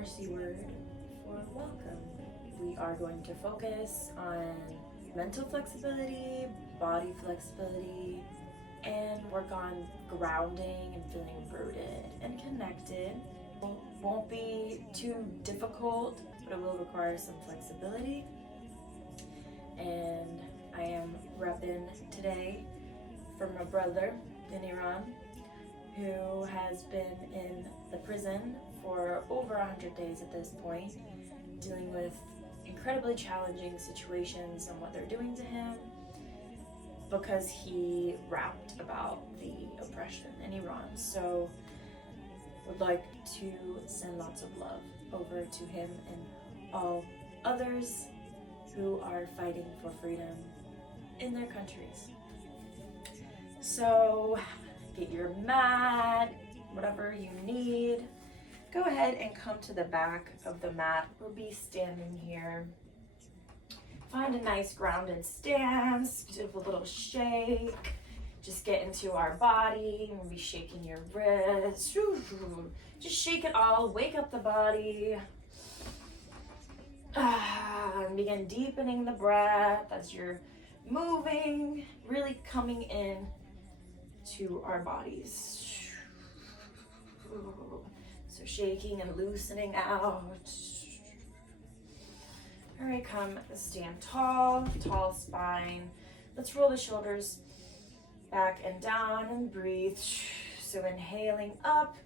our C word for welcome. We are going to focus on mental flexibility, body flexibility, and work on grounding and feeling rooted and connected. It won't be too difficult, but it will require some flexibility. And I am repping today for my brother in Iran, who has been in the prison for over 100 days at this point, dealing with incredibly challenging situations and what they're doing to him because he rapped about the oppression in Iran. So would like to send lots of love over to him and all others who are fighting for freedom in their countries. So get your mat, whatever you need. Go ahead and come to the back of the mat. We'll be standing here. Find a nice grounded stance, do a little shake. Just get into our body. We'll be shaking your wrists. Just shake it all, wake up the body. And begin deepening the breath as you're moving, really coming in to our bodies. So shaking and loosening out. All right, come stand tall, tall spine. Let's roll the shoulders back and down and breathe. So inhaling up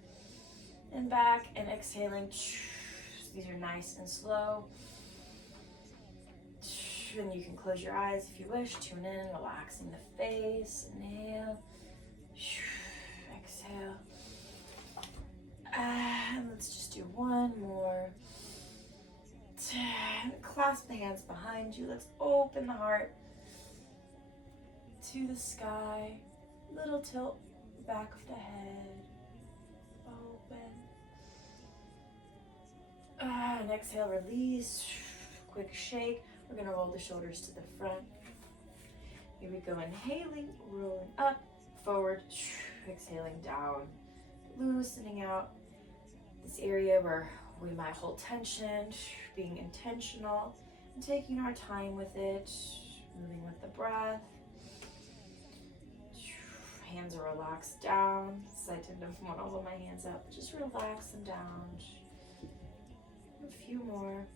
and back and exhaling. These are nice and slow. And you can close your eyes if you wish. Tune in, relaxing the face. Inhale. Exhale. And let's just do one more. Clasp the hands behind you. Let's open the heart to the sky. Little tilt back of the head. Open. And exhale, release. Quick shake. We're going to roll the shoulders to the front. Here we go. Inhaling, rolling up, forward. Exhaling down. Loosening out this area where we might hold tension, being intentional and taking our time with it, moving with the breath. Hands are relaxed down. So I tend to want to hold my hands up. Just relax them down. A few more.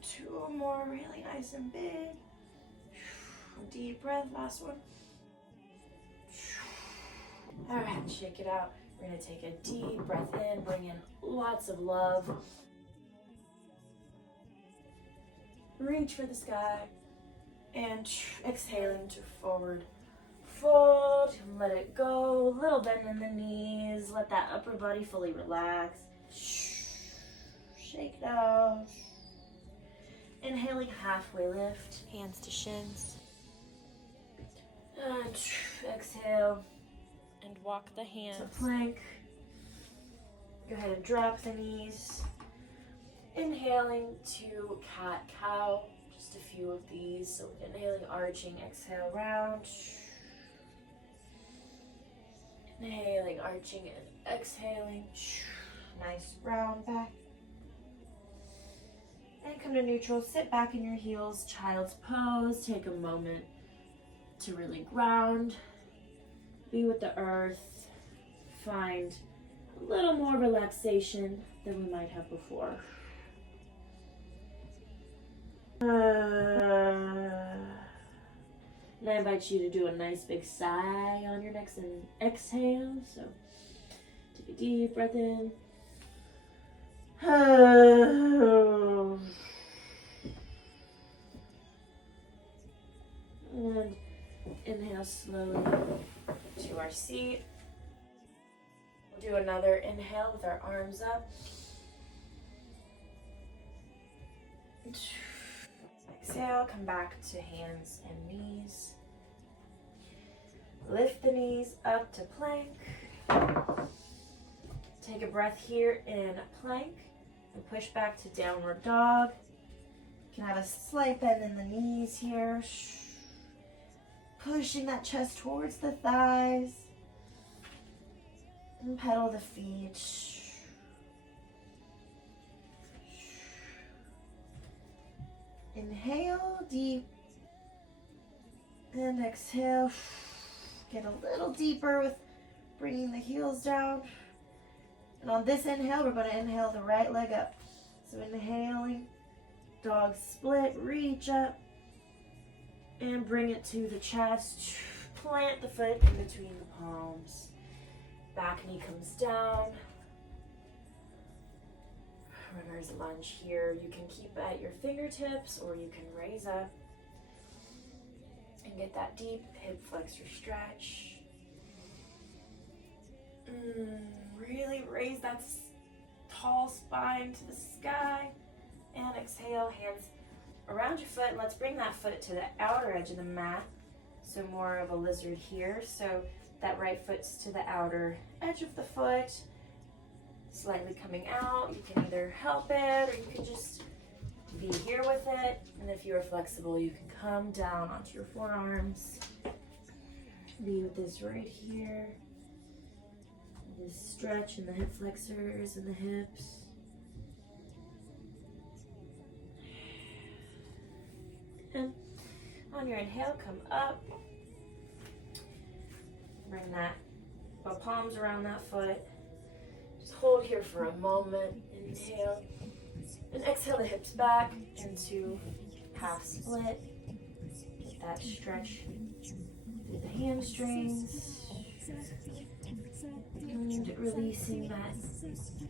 Two more, really nice and big. Deep breath, last one. All right, shake it out. We're gonna take a deep breath in, bring in lots of love. Reach for the sky. And exhaling to forward fold. Let it go. Little bend in the knees. Let that upper body fully relax. Shake it out. Inhaling, halfway lift. Hands to shins. And exhale. And walk the hands to plank. Go ahead and drop the knees. Inhaling to cat-cow. Just a few of these. So inhaling, arching, exhale, round. Inhaling, arching, and exhaling. Nice round back. And come to neutral. Sit back in your heels. Child's pose. Take a moment to really ground. Be with the earth. Find a little more relaxation than we might have before. And I invite you to do a nice big sigh on your next exhale. So take a deep breath in. And inhale slowly to our seat. We'll do another inhale with our arms up. Exhale, come back to hands and knees. Lift the knees up to plank. Take a breath here in plank and push back to downward dog. You can have a slight bend in the knees here. Pushing that chest towards the thighs. And pedal the feet. Inhale deep. And exhale. Get a little deeper with bringing the heels down. And on this inhale, we're going to inhale the right leg up. So inhaling, dog split, reach up, and bring it to the chest. Plant the foot in between the palms. Back knee comes down. Runner's lunge here. You can keep at your fingertips or you can raise up and get that deep hip flexor stretch. Really raise that tall spine to the sky. And exhale, hands around your foot. Let's bring that foot to the outer edge of the mat. So more of a lizard here. So that right foot's to the outer edge of the foot, slightly coming out. You can either help it or you can just be here with it. And if you're flexible, you can come down onto your forearms. Be with this right here. This stretch in the hip flexors and the hips. And on your inhale, come up. Bring that palms around that foot. Just hold here for a moment. Inhale. And exhale the hips back into half split. Get that stretch through the hamstrings. And releasing that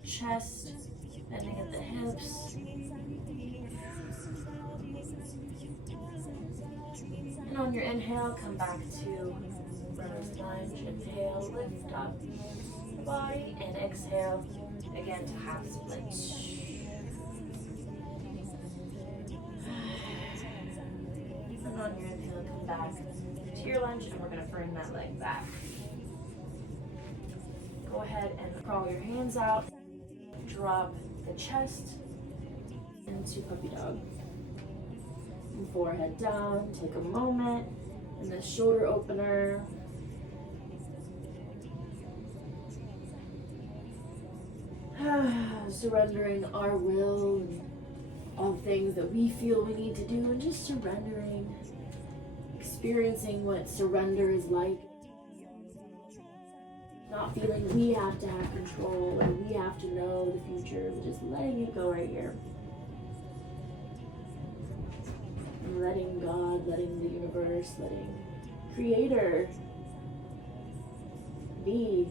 chest, bending at the hips. And on your inhale, come back to runner's lunge. Inhale, lift up the body, and exhale again to half split. And on your inhale, come back to your lunge, and we're going to bring that leg back. Go ahead and crawl your hands out. Drop the chest into puppy dog. And forehead down. Take a moment. And the shoulder opener. Surrendering our will and all the things that we feel we need to do, and just surrendering. Experiencing what surrender is like. Not feeling we have to have control or we have to know the future, but just letting it go right here. And letting God, letting the universe, letting Creator be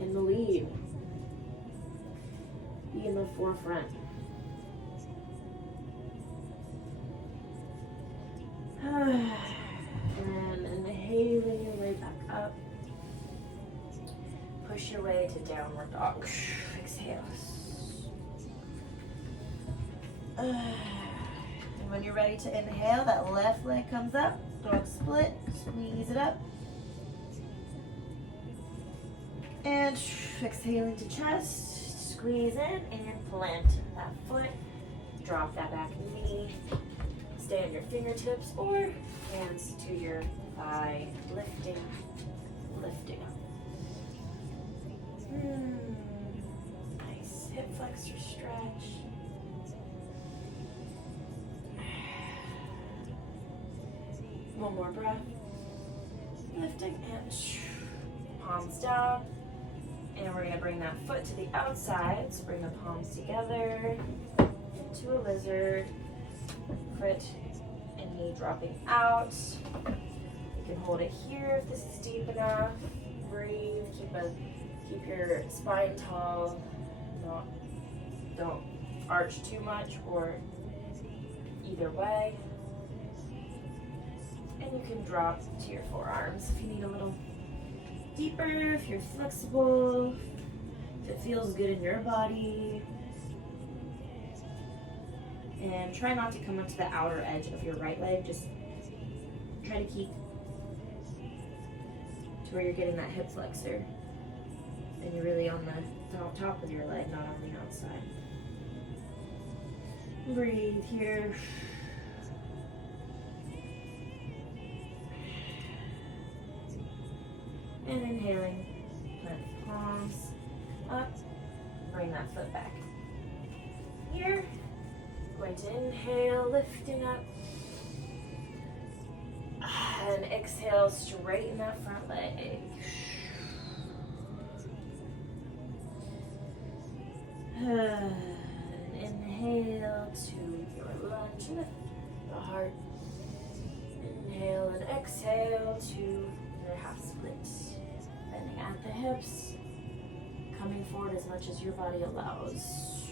in the lead, be in the forefront. And inhaling your way back up. Push your way to downward dog. Exhale. And when you're ready to inhale, that left leg comes up. Dog split. Squeeze it up. And exhaling to chest. Squeeze in and plant that foot. Drop that back knee. Stay on your fingertips or hands to your thigh. Lifting up. Nice hip flexor stretch. One more breath. Lifting and palms down. And we're going to bring that foot to the outside. So bring the palms together into a lizard. Foot and knee dropping out. You can hold it here if this is deep enough. Breathe. Keep your spine tall. Don't arch too much or either way. And you can drop to your forearms if you need a little deeper, if you're flexible, if it feels good in your body. And try not to come up to the outer edge of your right leg. Just try to keep to where you're getting that hip flexor. And you're really on the top of your leg, not on the outside. Breathe here. And inhaling, plant palms up. Bring that foot back here. Going to inhale, lifting up. And exhale, straighten that front leg. And inhale to your lunge, lift the heart. Inhale and exhale to your half split. Bending at the hips, coming forward as much as your body allows.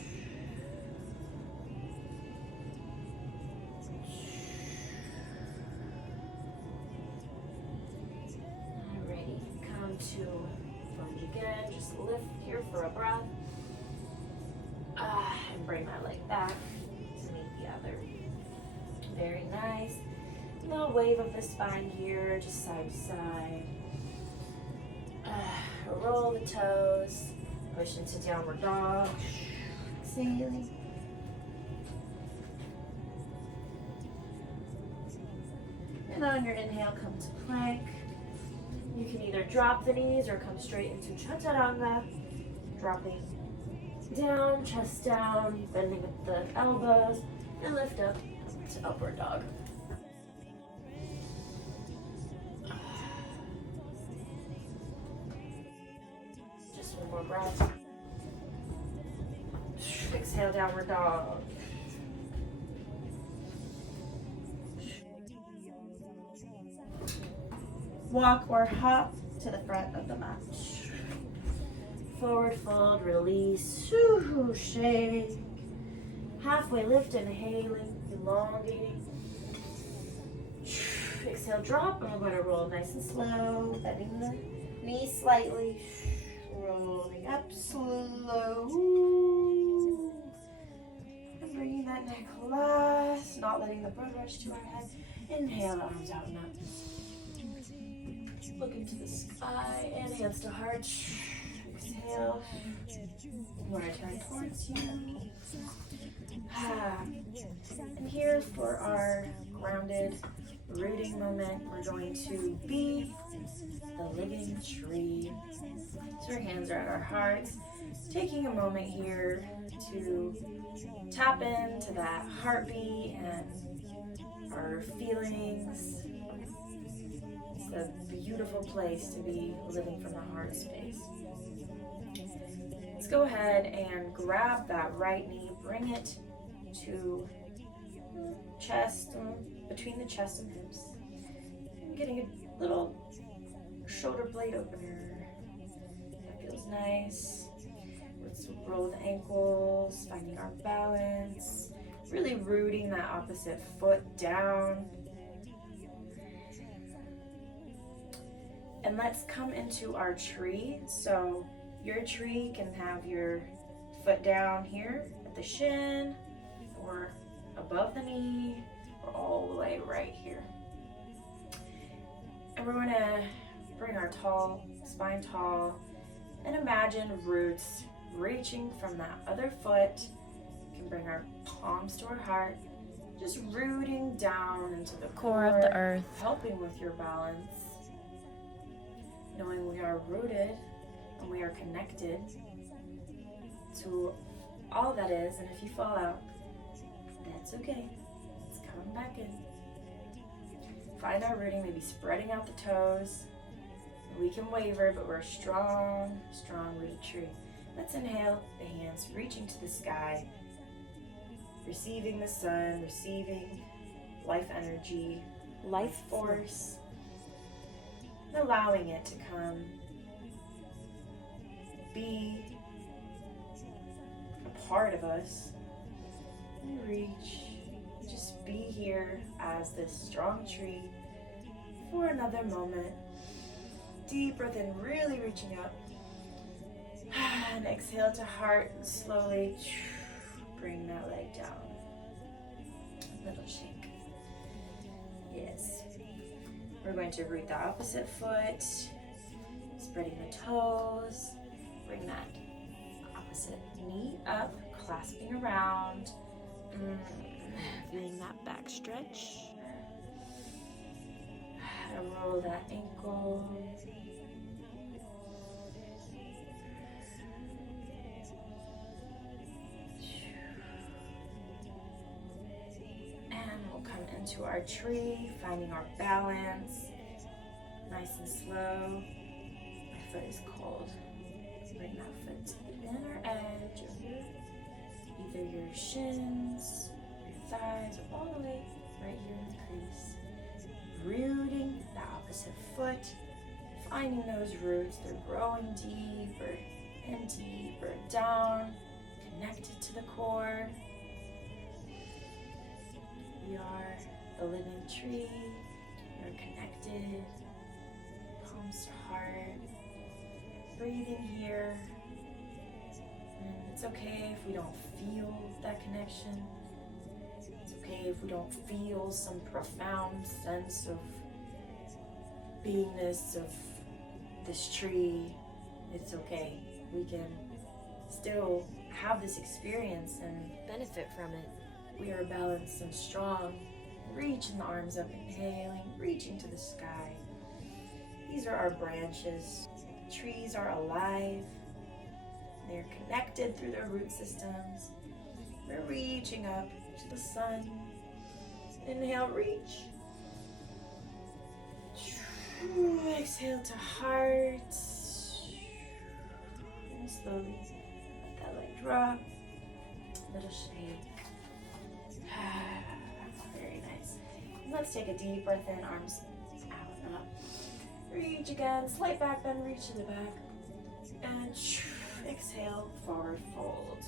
Alrighty, come to lunge again. Just lift here for a breath. And bring that leg back to meet the other. Very nice. Little wave of the spine here, just side to side. Roll the toes. Push into downward dog. Exhaling. And on your inhale, come to plank. You can either drop the knees or come straight into chaturanga. Dropping down, chest down, bending with the elbows, and lift up to upward dog. Just one more breath. Exhale, downward dog. Walk or hop to the front of the mat. Forward fold, release, shake. Halfway lift, inhaling, elongating. Exhale, drop, and we're going to roll nice and slow, bending the knees slightly. Rolling up slow. And bringing that neck last, not letting the blood rush to our head. Inhale, arms out and up. Look into the sky, and hands to heart. Exhale. We're going to turn towards you. And here for our grounded rooting moment, we're going to be the living tree. So our hands are at our hearts, taking a moment here to tap into that heartbeat and our feelings. It's a beautiful place to be living from the heart space. Let's go ahead and grab that right knee, bring it to chest, between the chest and hips. And getting a little shoulder blade opener. That feels nice. Let's roll the ankles, finding our balance. Really rooting that opposite foot down. And let's come into our tree. So your tree can have your foot down here at the shin, or above the knee, or all the way right here. And we're going to bring our spine tall, and imagine roots reaching from that other foot. We can bring our palms to our heart, just rooting down into the core of the earth, helping with your balance. Knowing we are rooted and we are connected to all that is, and if you fall out, that's okay. It's coming back in. Find our rooting, maybe spreading out the toes. We can waver, but we're a strong, strong rooted tree. Let's inhale, the hands reaching to the sky, receiving the sun, receiving life energy, life force, and allowing it to come, be a part of us, and reach, just be here as this strong tree for another moment. Deep breath in, really reaching up, and exhale to heart, and slowly bring that leg down. A little shake. Yes. We're going to root the opposite foot, spreading the toes, bring that opposite knee up, clasping around, feeling that back stretch. And roll that ankle. into our tree, finding our balance, nice and slow. My foot is cold. Bring that foot to the inner edge of either your shins, your thighs, or all the way right here in the crease. Rooting the opposite foot, finding those roots. They're growing deeper and deeper down, connected to the core. We are the living tree. We're connected, palms to heart. Breathing here. And it's okay if we don't feel that connection. It's okay if we don't feel some profound sense of beingness of this tree. It's okay. We can still have this experience and benefit from it. We are balanced and strong. Reaching the arms up, inhaling, reaching to the sky. These are our branches. Trees are alive. They're connected through their root systems. We're reaching up to the sun. Inhale, reach. Exhale to heart. And slowly let that leg drop. Little shake. Very nice. And let's take a deep breath in, arms out and up. Reach again, slight back bend, reach to the back. And exhale, forward fold.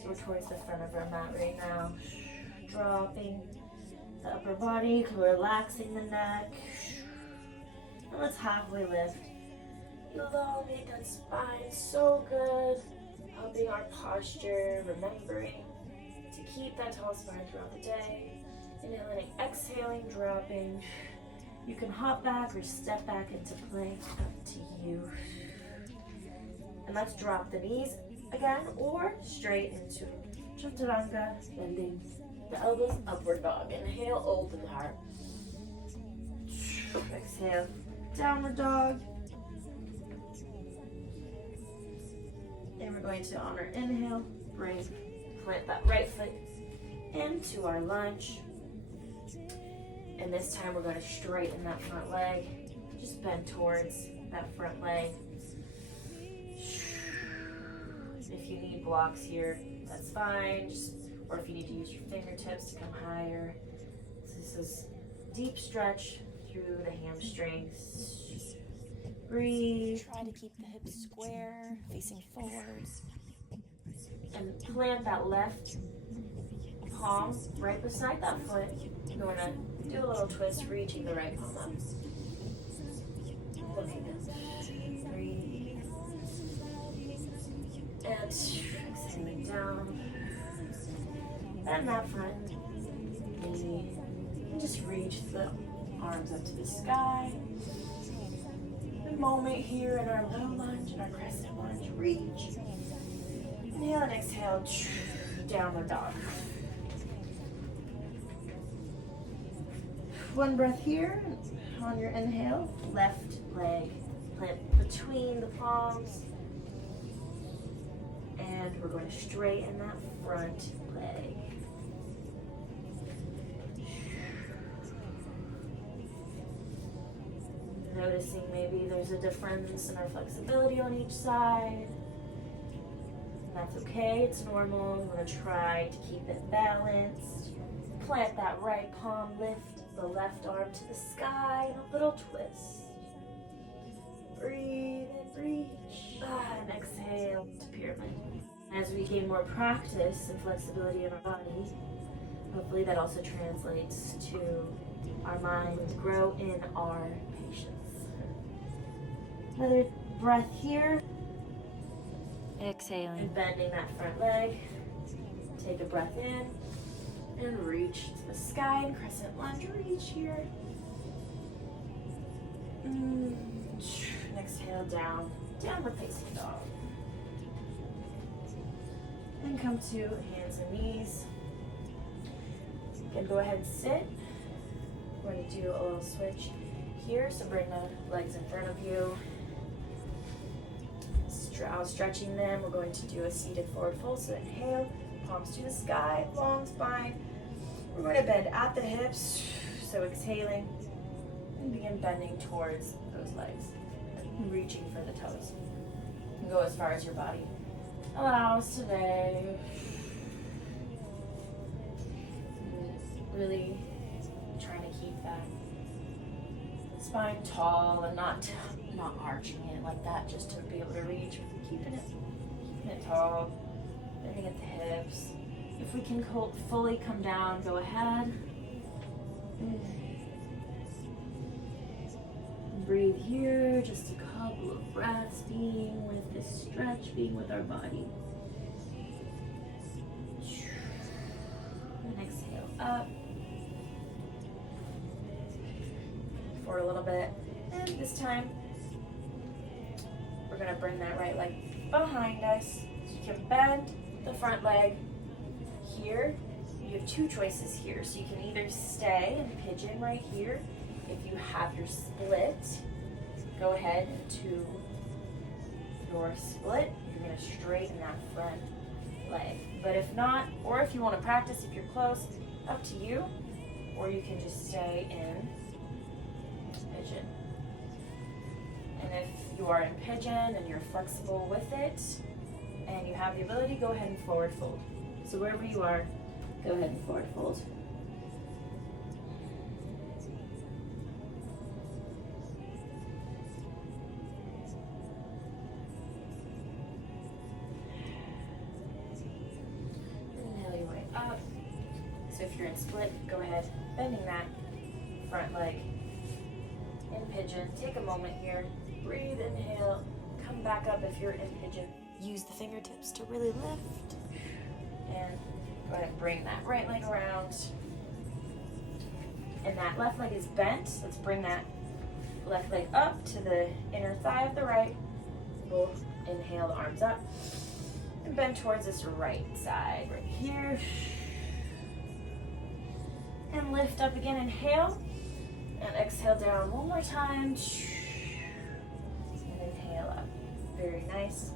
So we're towards the front of our mat right now. Dropping the upper body, relaxing the neck. And let's halfway lift. Elongate that spine, so good. Helping our posture, remembering to keep that tall spine throughout the day. Inhaling, exhaling, dropping. You can hop back or step back into plank, up to you. And let's drop the knees again or straight into chaturanga, bending the elbows, upward dog. Inhale, open heart. Exhale, downward dog. And we're going to, on our inhale, plant that right foot into our lunge. And this time we're going to straighten that front leg. Just bend towards that front leg. If you need blocks here, that's fine. Or if you need to use your fingertips to come higher. So this is deep stretch through the hamstrings. Breathe. Try to keep the hips square, facing forward. And plant that left palm right beside that foot. We're going to do a little twist, reaching the right palm up. Looking up. Breathe. And exhaling down. Bend that front knee. And just reach the arms up to the sky. The moment here in our low lunge and our crescent lunge. Reach. Inhale and exhale. Downward dog. One breath here. On your inhale, left leg plant between the palms. And we're going to straighten that front leg. Noticing maybe there's a difference in our flexibility on each side. That's okay, it's normal. We're going to try to keep it balanced. Plant that right palm, lift the left arm to the sky, and a little twist. Breathe and reach. And exhale to pyramid. As we gain more practice and flexibility in our body, hopefully that also translates to our minds grow in our patience. Another breath here. Exhaling. And bending that front leg. Take a breath in and reach to the sky and crescent lunge. Reach here. And exhale down. Downward facing dog. Then come to hands and knees. You can go ahead and sit. We're going to do a little switch here. So bring the legs in front of you. Stretching them. We're going to do a seated forward fold. So inhale, palms to the sky, long spine. We're going to bend at the hips, so exhaling, and begin bending towards those legs, reaching for the toes. And go as far as your body allows today. Really trying to keep that spine tall and not arching it like that, just to be able to reach. Keeping it tall, bending at the hips. If we can fully come down, go ahead. Breathe here, just a couple of breaths, being with this stretch, being with our body. And exhale up for a little bit. And this time, we're gonna bring that right leg behind us. You can bend the front leg here. You have two choices here. So you can either stay and pigeon right here. If you have your split, go ahead to your split. You're gonna straighten that front leg. But if not, or if you wanna practice, if you're close, up to you. Or you can just stay in pigeon. And if you are in pigeon and you're flexible with it, and you have the ability, go ahead and forward fold. So wherever you are, go ahead and forward fold. Inhale your way up. So if you're in split, go ahead, bending that front leg in pigeon. Take a moment here. Breathe, inhale, come back up if you're in pigeon. Use the fingertips to really lift. And go ahead and bring that right leg around. And that left leg is bent. Let's bring that left leg up to the inner thigh of the right. We'll inhale the arms up. And bend towards this right side, right here. And lift up again, inhale. And exhale down one more time. And inhale up. Very nice.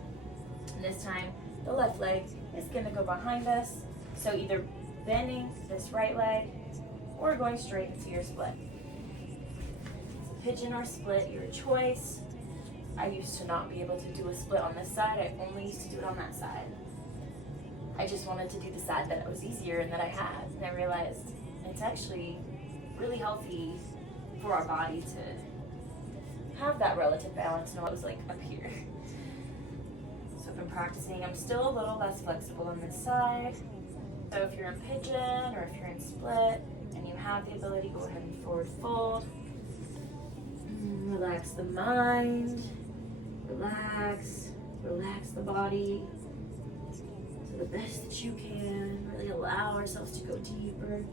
And this time, the left leg is gonna go behind us. So either bending this right leg or going straight into your split. Pigeon or split, your choice. I used to not be able to do a split on this side. I only used to do it on that side. I just wanted to do the side that was easier and that I had. And I realized it's actually really healthy for our body to have that relative balance and what it was like up here. So I've been practicing. I'm still a little less flexible on this side. So if you're in pigeon or if you're in split and you have the ability, go ahead and forward fold. Relax the mind. Relax the body to the best that you can. Really allow ourselves to go deeper.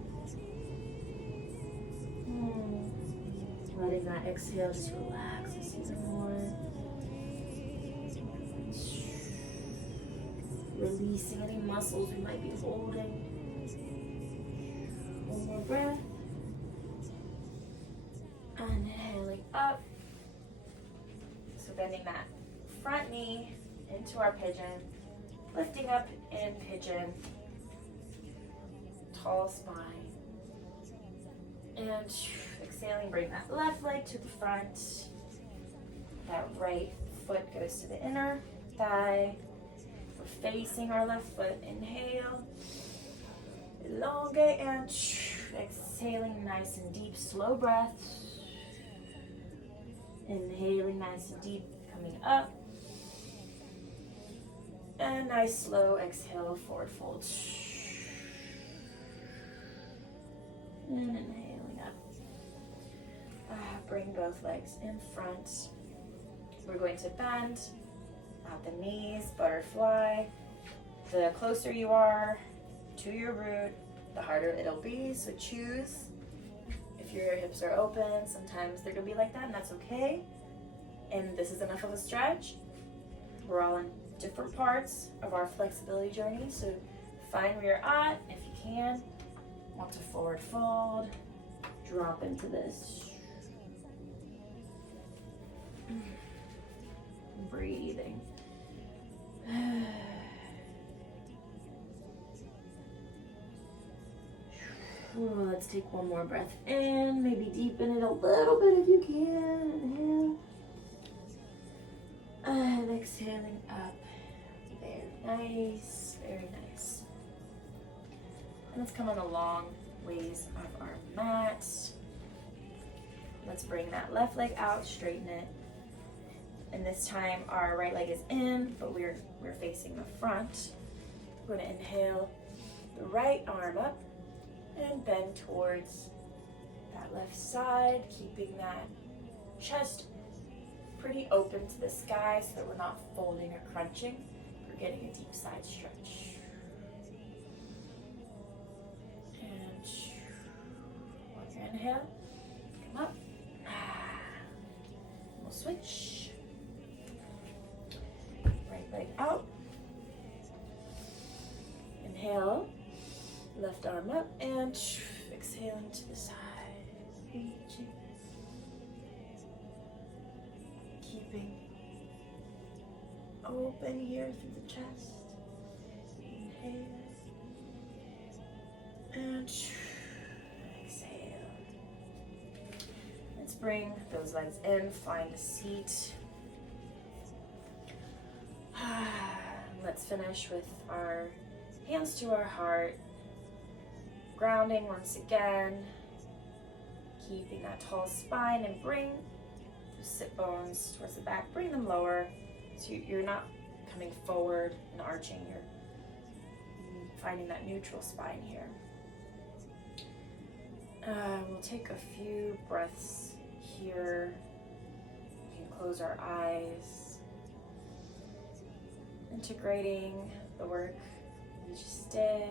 Letting that exhale just relax us even more. Releasing any muscles we might be holding. One more breath. And inhaling up. So bending that front knee into our pigeon. Lifting up in pigeon. Tall spine. And exhaling, bring that left leg to the front. That right foot goes to the inner thigh. We're facing our left foot. Inhale. Elongate and exhaling nice and deep. Slow breath. Inhaling nice and deep, coming up. And nice slow exhale, forward fold. And inhaling up. Bring both legs in front. We're going to bend at the knees, butterfly. The closer you are to your root, the harder it'll be. So choose. If your hips are open, sometimes they're gonna be like that, and that's okay. And this is enough of a stretch. We're all in different parts of our flexibility journey, so find where you're at. If you can, want to forward fold, drop into this. Breathing. Ooh, let's take one more breath in. Maybe deepen it a little bit if you can. Inhale. And exhaling up. Very nice. Very nice. And let's come on the long ways of our mat. Let's bring that left leg out, straighten it. And this time our right leg is in, but we're facing the front. We're gonna inhale the right arm up and bend towards that left side, keeping that chest pretty open to the sky so that we're not folding or crunching. We're getting a deep side stretch. And on your inhale, come up. We'll switch. Right leg out. Inhale, left arm up, and exhaling to the side. Reaching. Keeping open here through the chest. Inhale. And exhale. Let's bring those legs in, find a seat. Let's finish with our hands to our heart. Grounding once again. Keeping that tall spine and bring the sit bones towards the back. Bring them lower so you're not coming forward and arching. You're finding that neutral spine here. We'll take a few breaths here. We can close our eyes. Integrating the work we just did.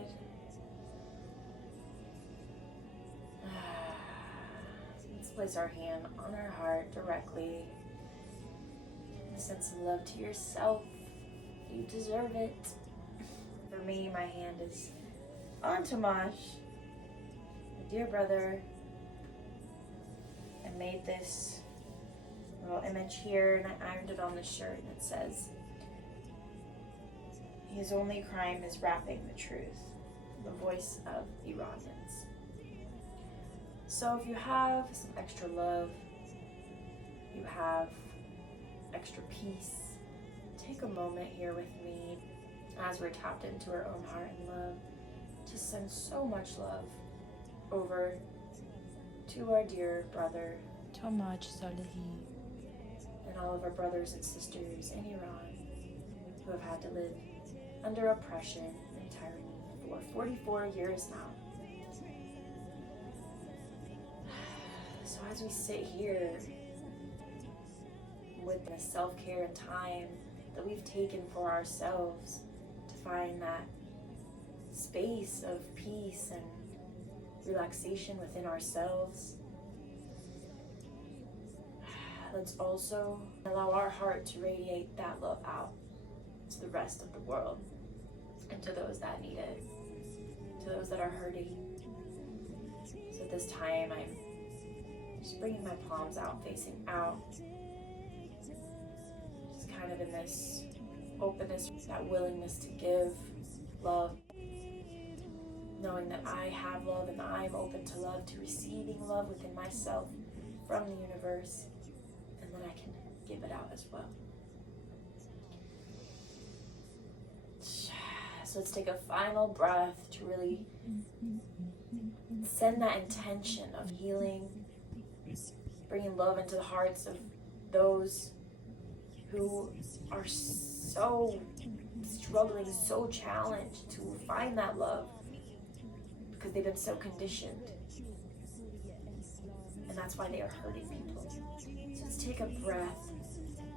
Let's place our hand on our heart directly. A sense of love to yourself. You deserve it. For me, my hand is on Toomaj, my dear brother. I made this little image here and I ironed it on the shirt, and it says, "His only crime is rapping the truth, the voice of Iranians." So if you have some extra love, you have extra peace, take a moment here with me as we're tapped into our own heart and love to send so much love over to our dear brother Toomaj Salehi, and all of our brothers and sisters in Iran who have had to live under oppression and tyranny for 44 years now. So as we sit here with the self-care and time that we've taken for ourselves to find that space of peace and relaxation within ourselves, let's also allow our heart to radiate that love out to the rest of the world and to those that need it, to those that are hurting. So this time I'm just bringing my palms out, facing out, just kind of in this openness, that willingness to give love, knowing that I have love and that I'm open to love, to receiving love within myself from the universe, and then I can give it out as well. So let's take a final breath to really send that intention of healing, bringing love into the hearts of those who are so struggling, so challenged to find that love because they've been so conditioned. And that's why they are hurting people. So let's take a breath,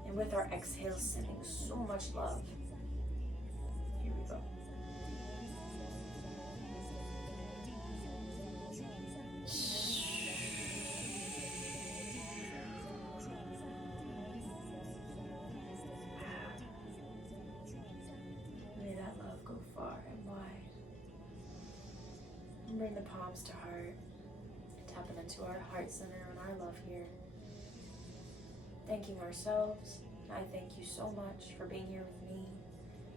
and with our exhale, sending so much love. Here we go. May that love go far and wide. And bring the palms to heart. Tapping into our heart center and our love here. Thanking ourselves. I thank you so much for being here with me,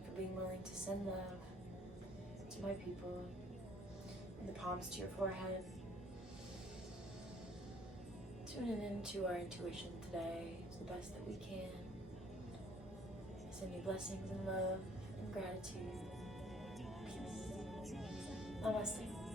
for being willing to send love to my people. the palms to your forehead. Tuning into our intuition today as the best that we can. Send you blessings and love and gratitude. Peace. Namaste.